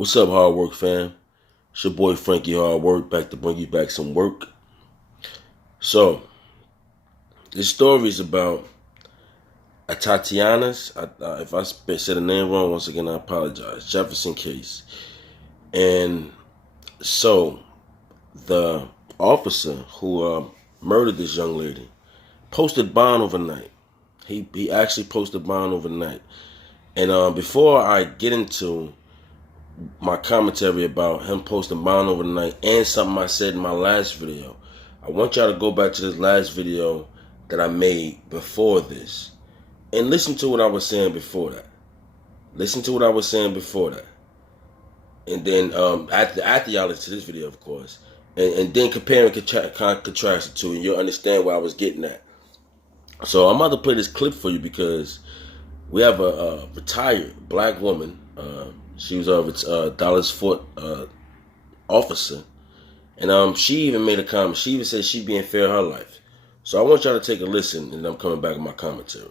What's up, Hard Work fam? It's your boy Frankie Hard Work, back to bring you back some work. So, this story is about a Tatiana's, if I said the name wrong, once again I apologize, Jefferson case. And so, the officer who murdered this young lady posted bond overnight. He actually posted bond overnight. And before I get into my commentary about him posting bond overnight and something I said in my last video, I want y'all to go back to this last video that I made before this and listen to what I was saying before that. Listen to what I was saying before that. And then after y'all listen to this video, of course, and then compare and contrast the two, and you'll understand what I was getting at. So I'm about to play this clip for you because we have a retired black woman. She was a Dallas Fort officer. And she even made a comment. She even said she'd be in fear of her life. So I want y'all to take a listen, and I'm coming back with my commentary.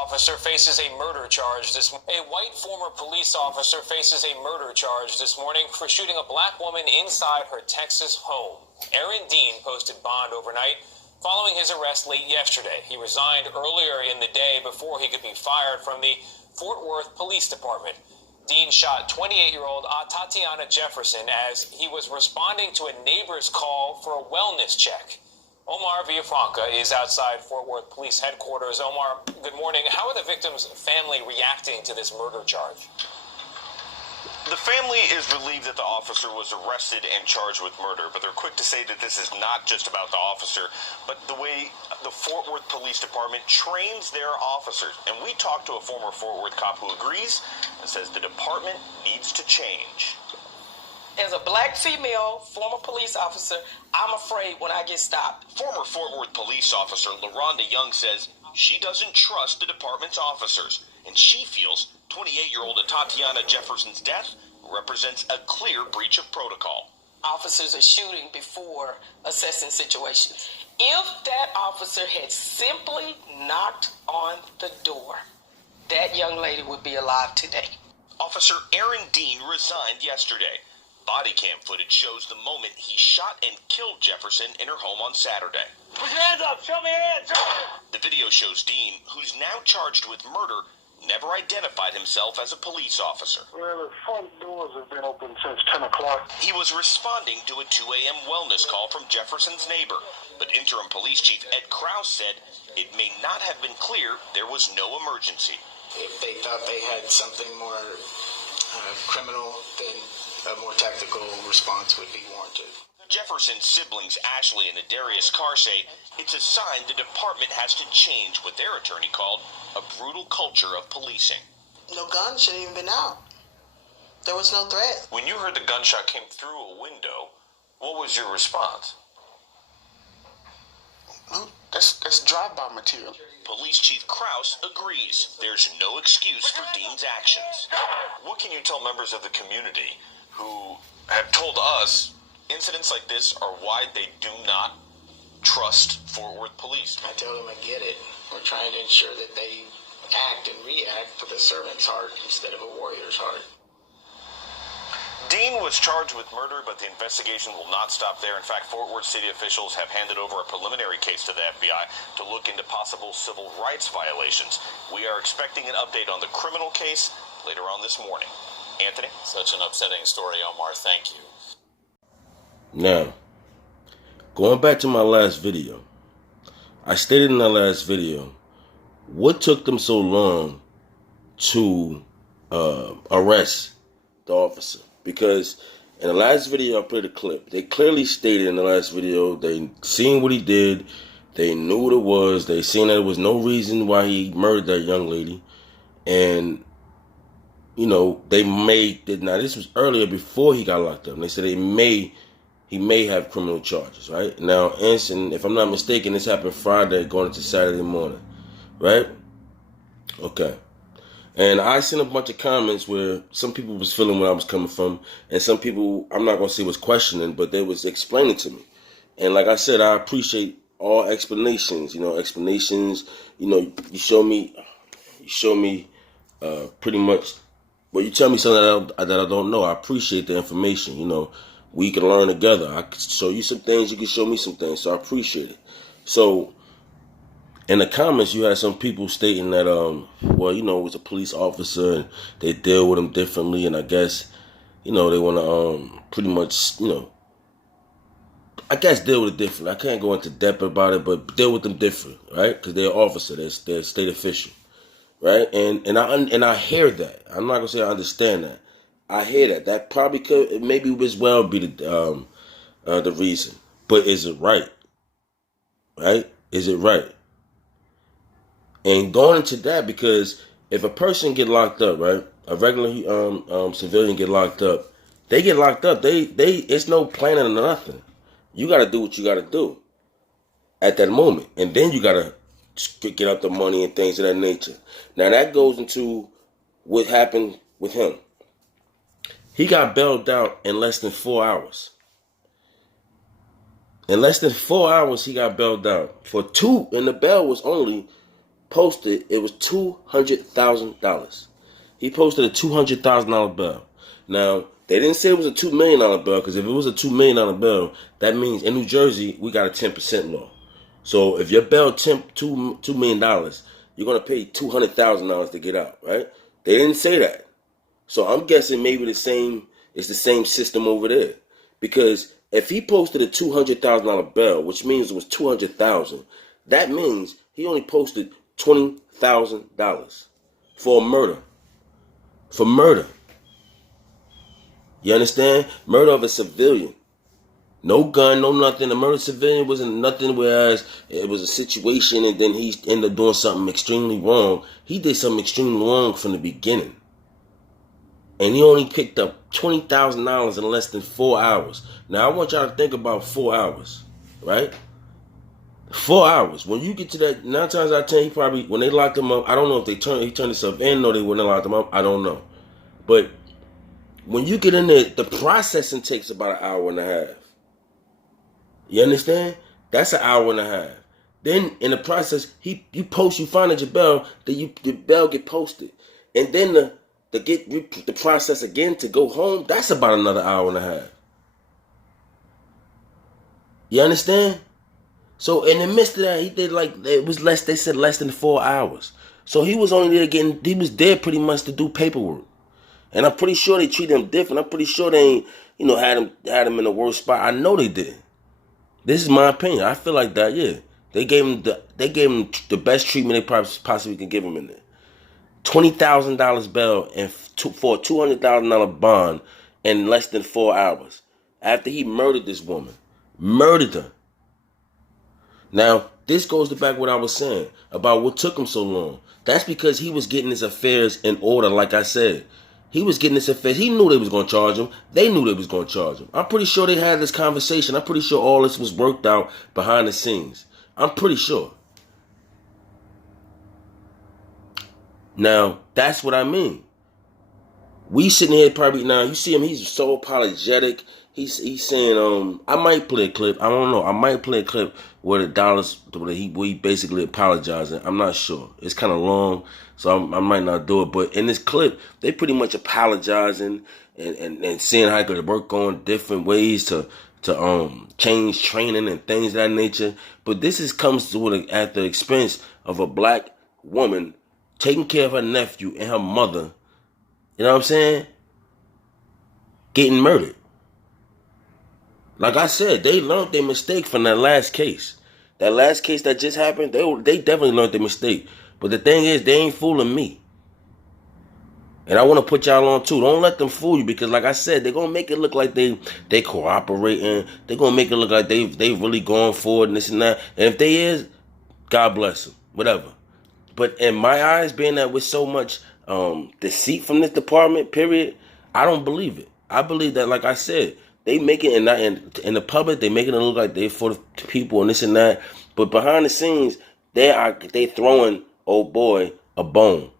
Officer faces a murder charge A white former police officer faces a murder charge this morning for shooting a black woman inside her Texas home. Aaron Dean posted bond overnight following his arrest late yesterday. He resigned earlier in the day before he could be fired from the Fort Worth Police Department. Dean shot 28-year-old Tatiana Jefferson as he was responding to a neighbor's call for a wellness check. Omar Villafranca is outside Fort Worth Police Headquarters. Omar, good morning. How are the victim's family reacting to this murder charge? The family is relieved that the officer was arrested and charged with murder, but they're quick to say that this is not just about the officer, but the way the Fort Worth Police Department trains their officers. And we talked to a former Fort Worth cop who agrees and says the department needs to change. As a black female former police officer, I'm afraid when I get stopped. Former Fort Worth police officer LaRonda Young says she doesn't trust the department's officers, and she feels 28-year-old Tatiana Jefferson's death represents a clear breach of protocol. Officers are shooting before assessing situations. If that officer had simply knocked on the door, that young lady would be alive today. Officer Aaron Dean resigned yesterday. Body cam footage shows the moment he shot and killed Jefferson in her home on Saturday. Put your hands up! Show me your hands! The video shows Dean, who's now charged with murder, never identified himself as a police officer. Well, the front doors have been open since 10 o'clock. He was responding to a 2 a.m. wellness call from Jefferson's neighbor, but Interim Police Chief Ed Krause said it may not have been clear there was no emergency. If they thought they had something more criminal, then a more tactical response would be warranted. Jefferson's siblings Ashley and Adarius Carr say it's a sign the department has to change what their attorney called a brutal culture of policing. No gun should have even been out. There was no threat. When you heard the gunshot came through a window, what was your response? Well, that's drive-by material. Police Chief Krause agrees there's no excuse for Dean's actions. What can you tell members of the community who have told us incidents like this are why they do not trust Fort Worth police? I tell them I get it. We're trying to ensure that they act and react with a servant's heart instead of a warrior's heart. Dean was charged with murder, but the investigation will not stop there. In fact, Fort Worth city officials have handed over a preliminary case to the FBI to look into possible civil rights violations. We are expecting an update on the criminal case later on this morning. Anthony? Such an upsetting story, Omar. Thank you. Now, going back to my last video, I stated in the last video, what took them so long to arrest the officer? Because in the last video, I played a clip. They clearly stated in the last video, they seen what he did. They knew what it was. They seen that there was no reason why he murdered that young lady. And, you know, now this was earlier before he got locked up. And they said he may have criminal charges, right? Now, and if I'm not mistaken, this happened Friday going into Saturday morning, right? Okay. And I seen a bunch of comments where some people was feeling where I was coming from, and some people, I'm not going to say was questioning, but they was explaining to me. And like I said, I appreciate all explanations, you show me pretty much Well, you tell me something that I don't know. I appreciate the information. You know, we can learn together. I can show you some things. You can show me some things. So I appreciate it. So in the comments, you had some people stating that, well, you know, it was a police officer and they deal with him differently. And I guess, you know, they want to pretty much, you know, I guess deal with it differently. I can't go into depth about it, but deal with them different, right? Because they're an officer. They're a state official. Right, and I hear that. I'm not gonna say I understand that. I hear that. That probably could, maybe as well be the reason. But is it right? Right? Is it right? And going into that, because if a person get locked up, right, a regular civilian get locked up, they get locked up. They it's no planning or nothing. You got to do what you got to do at that moment, and then you got to get up the money and things of that nature. Now that goes into what happened with him. He got bailed out in less than 4 hours. In less than 4 hours, he got bailed out for two, and the bail was only posted. It was $200,000. He posted a $200,000 bail. Now they didn't say it was a $2 million bail, because if it was a $2 million bail, that means in New Jersey we got a 10% law. So if your bail $2 million, you're gonna pay $200,000 to get out, right? They didn't say that, so I'm guessing maybe it's the same system over there. Because if he posted a $200,000 bail, which means it was $200,000, that means he only posted $20,000 for a murder. For murder, you understand? Murder of a civilian. No gun, no nothing. The murder civilian wasn't nothing, whereas it was a situation and then he ended up doing something extremely wrong. He did something extremely wrong from the beginning. And he only picked up $20,000 in less than 4 hours. Now, I want y'all to think about 4 hours, right? 4 hours. When you get to that, 9 times out of 10, he probably, when they locked him up, I don't know if he turned himself in or they wouldn't have locked him up. I don't know. But when you get in there, the processing takes about an hour and a half. You understand? That's an hour and a half. Then in the process, you find out your bail, your bail get posted, and then the process again to go home. That's about another hour and a half. You understand? So in the midst of that, he did they said less than 4 hours. So he was only there he was there pretty much to do paperwork. And I'm pretty sure they treated him different. I'm pretty sure they ain't, had him in the worst spot. I know they did. This is my opinion. I feel like that, yeah. They gave him the best treatment they possibly can give him in there. $20,000 bail and for a $200,000 bond in less than 4 hours. After he murdered this woman. Murdered her. Now, this goes back to what I was saying about what took him so long. That's because he was getting his affairs in order, like I said. He was getting his affairs. He knew they was going to charge him. They knew they was going to charge him. I'm pretty sure they had this conversation. I'm pretty sure all this was worked out behind the scenes. I'm pretty sure. Now, that's what I mean. We sitting here probably now. You see him. He's so apologetic. He's saying, I might play a clip. I don't know. I might play a clip where he basically apologizing. I'm not sure. It's kind of long, so I might not do it. But in this clip, they pretty much apologizing and seeing how they could work on different ways to change training and things of that nature. But this comes at the expense of a black woman taking care of her nephew and her mother. You know what I'm saying? Getting murdered. Like I said, they learned their mistake from that last case. That last case that just happened, they definitely learned their mistake. But the thing is, they ain't fooling me. And I want to put y'all on too. Don't let them fool you, because like I said, they're going to make it look like they cooperating. They're going to make it look like they really going forward and this and that. And if they is, God bless them. Whatever. But in my eyes, being that with so much deceit from this department, period, I don't believe it. I believe that, like I said, they make it in the public, they making it look like they for the people and this and that. But behind the scenes, they throwing old boy a bone.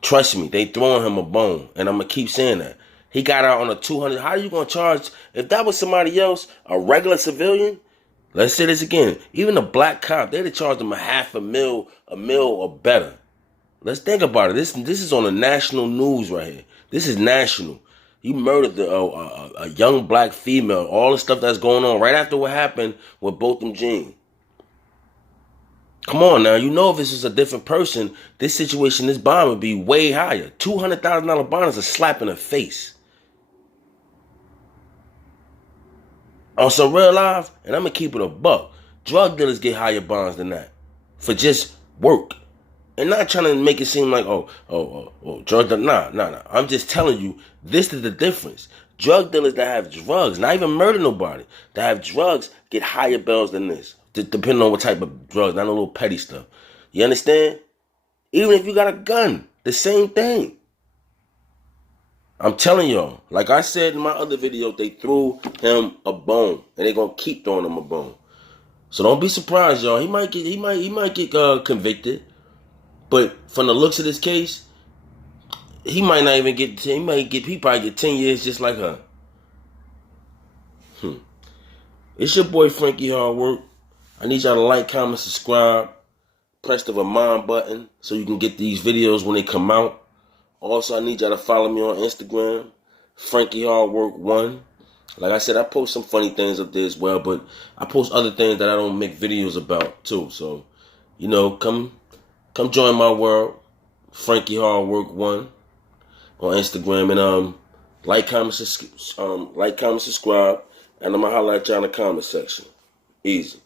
Trust me, they throwing him a bone, and I'm gonna keep saying that. He got out on a 200. How are you gonna charge if that was somebody else, a regular civilian? Let's say this again. Even a black cop, they'd have charged him $500,000, a mil or better. Let's think about it. This is on the national news right here. This is national. You murdered a young black female. All the stuff that's going on right after what happened with Botham Jean. Come on now. You know if this is a different person, this situation, this bond would be way higher. $200,000 bond is a slap in the face. On some real life, and I'm going to keep it a buck. Drug dealers get higher bonds than that for just work. And not trying to make it seem like, drug dealers. Nah. I'm just telling you, this is the difference. Drug dealers that have drugs, not even murder nobody, that have drugs get higher bills than this. Depending on what type of drugs, not a little petty stuff. You understand? Even if you got a gun, the same thing. I'm telling y'all, like I said in my other video, they threw him a bone, and they're gonna keep throwing him a bone. So don't be surprised, y'all. He might get convicted, but from the looks of this case, he might not even get. He probably get 10 years just like her. It's your boy Frankie Hard Work. I need y'all to like, comment, subscribe, press the remind button so you can get these videos when they come out. Also, I need y'all to follow me on Instagram, Frankiehardwork1. Like I said, I post some funny things up there as well, but I post other things that I don't make videos about too. So, come join my world, Frankiehardwork1 on Instagram, and like, comment, subscribe, and I'm gonna holler at y'all in the comment section. Easy.